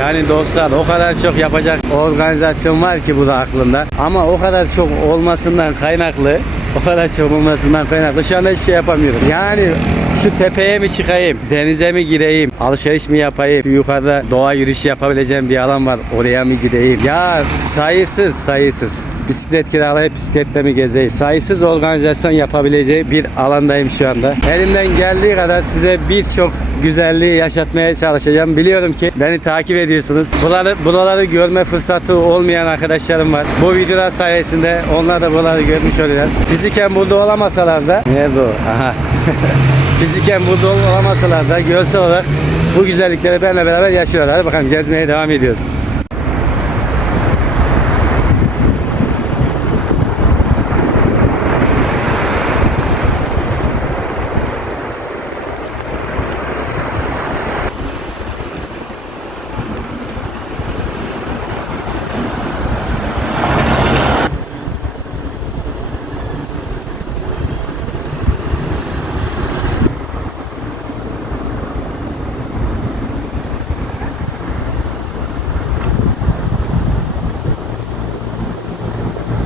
Yani dostlar o kadar çok yapacak organizasyon var ki bu da aklımda. Ama o kadar çok olmasından kaynaklı, o kadar çok olmasından kaynaklı şu anda hiçbir şey yapamıyorum. Yani şu tepeye mi çıkayım, denize mi gireyim, alışveriş mi yapayım, şu yukarıda doğa yürüyüşü yapabileceğim bir alan var oraya mı gideyim? Ya sayısız sayısız. Bisiklet kiralayıp bisikletle mi gezeyim? Sayısız organizasyon yapabileceğim bir alandayım şu anda. Elimden geldiği kadar size birçok güzelliği yaşatmaya çalışacağım. Biliyorum ki beni takip ediyorsunuz. Buraları, buraları görme fırsatı olmayan arkadaşlarım var. Bu videolar sayesinde onlar da buraları görmüş oluyorlar. Fiziken burada olamasalar da nerede o? Aha. Fiziken burada olamasalar da görsel olarak bu güzellikleri benimle beraber yaşıyorlar. Hadi bakalım gezmeye devam ediyoruz.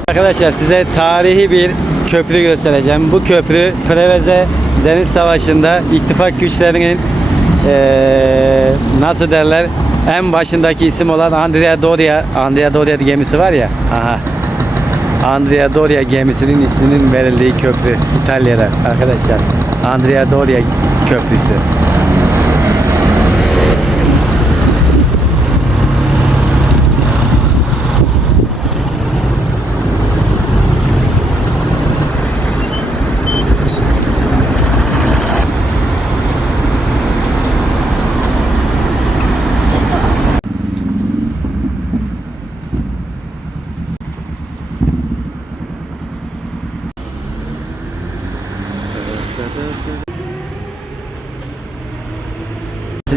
Arkadaşlar size tarihi bir köprü göstereceğim. Bu köprü Preveze Deniz Savaşı'nda ittifak güçlerinin eee, nasıl derler en başındaki isim olan Andrea Doria Andrea Doria gemisi var ya. Aha. Andrea Doria gemisinin isminin verildiği köprü İtalya'da arkadaşlar. Andrea Doria köprüsü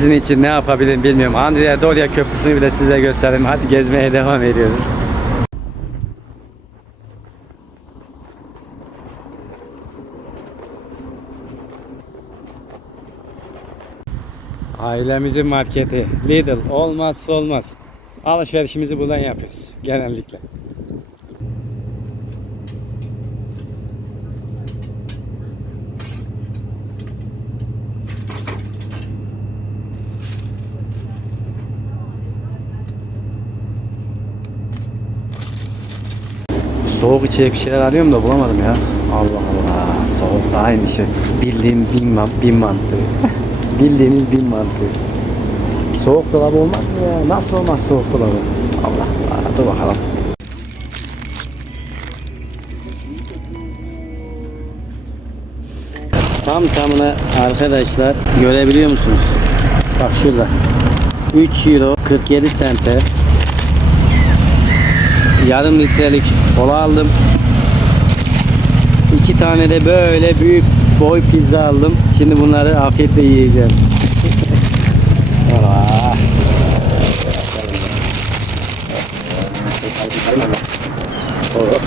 Sizin için ne yapabilirim bilmiyorum. Andrea Doria Köprüsü'nü bile size göstereyim. Hadi gezmeye devam ediyoruz. Ailemizin marketi Lidl olmazsa olmaz. Alışverişimizi buradan yapıyoruz genellikle. Soğuk içecek bir şeyler arıyorum da bulamadım ya. Allah Allah. Soğuk da aynı şey. Bildiğim bin, bin mantığı. Bildiğiniz bin mantığı. Soğuk dolabı olmaz mı ya? Nasıl olmaz soğuk dolabı? Allah Allah. Dur bakalım. Tam tamına arkadaşlar görebiliyor musunuz? Bak şurada. 3 euro 47 sente yarım litrelik kola aldım. İki tane de böyle büyük boy pizza aldım. Şimdi bunları afiyetle yiyeceğim. Oh.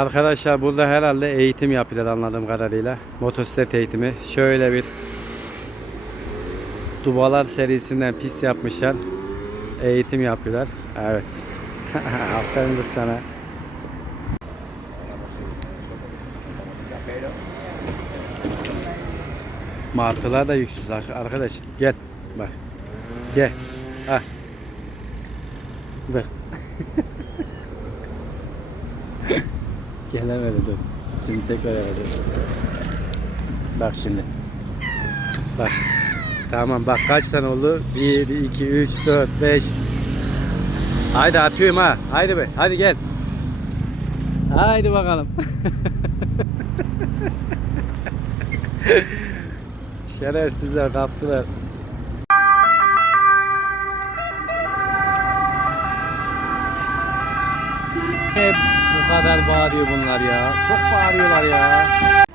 Arkadaşlar burada herhalde eğitim yapıyorlar anladığım kadarıyla. Motosiklet eğitimi. Şöyle bir Dubalar serisinden pist yapmışlar. Eğitim yapıyorlar. Evet. Aferin kız sana. Martılar da yüksüz ar- arkadaş. Gel. Bak. Gel. Ha. Bak. Gelemedi dur. Şimdi tekrar yapacağım. Bak şimdi. Bak. Tamam bak kaç tane oldu? 1, 2, 3, 4, 5. Haydi atıyorum ha. Haydi be. Hadi gel. Haydi bakalım. Şerefsizler kaptılar. Hep kadar bağırıyor bunlar ya. Çok bağırıyorlar ya.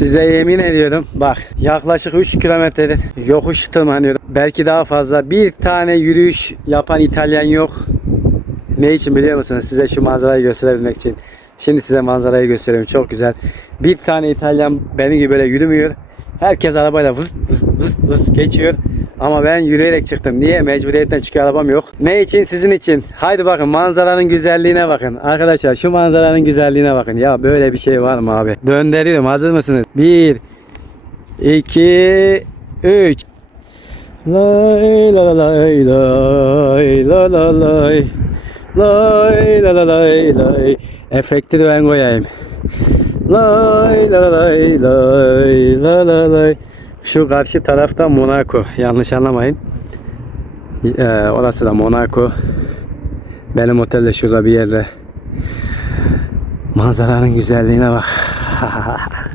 Size yemin ediyorum bak yaklaşık 3 kilometredir yokuş tırmanıyorum. Belki daha fazla. Bir tane yürüyüş yapan İtalyan yok. Ne için biliyor musunuz? Size şu manzarayı gösterebilmek için. Şimdi size manzarayı göstereyim. Çok güzel. Bir tane İtalyan benim gibi böyle yürümüyor. Herkes arabayla vız vız vız vız geçiyor. Ama ben yürüyerek çıktım. Niye? Mecburiyetten çünkü arabam yok. Ne için? Sizin için. Haydi bakın manzaranın güzelliğine bakın. Arkadaşlar şu manzaranın güzelliğine bakın. Ya böyle bir şey var mı abi? Döndürüyorum. Hazır mısınız? 1 2 3 Lay la la lay lay la la lay Lay la la lay lay Efekti de ben koyayım. Lay la la lay lay la la lay Şu karşı tarafta Monaco. Yanlış anlamayın. Ee, orası da Monaco. Benim otel de şurada bir yerde. Manzaranın güzelliğine bak.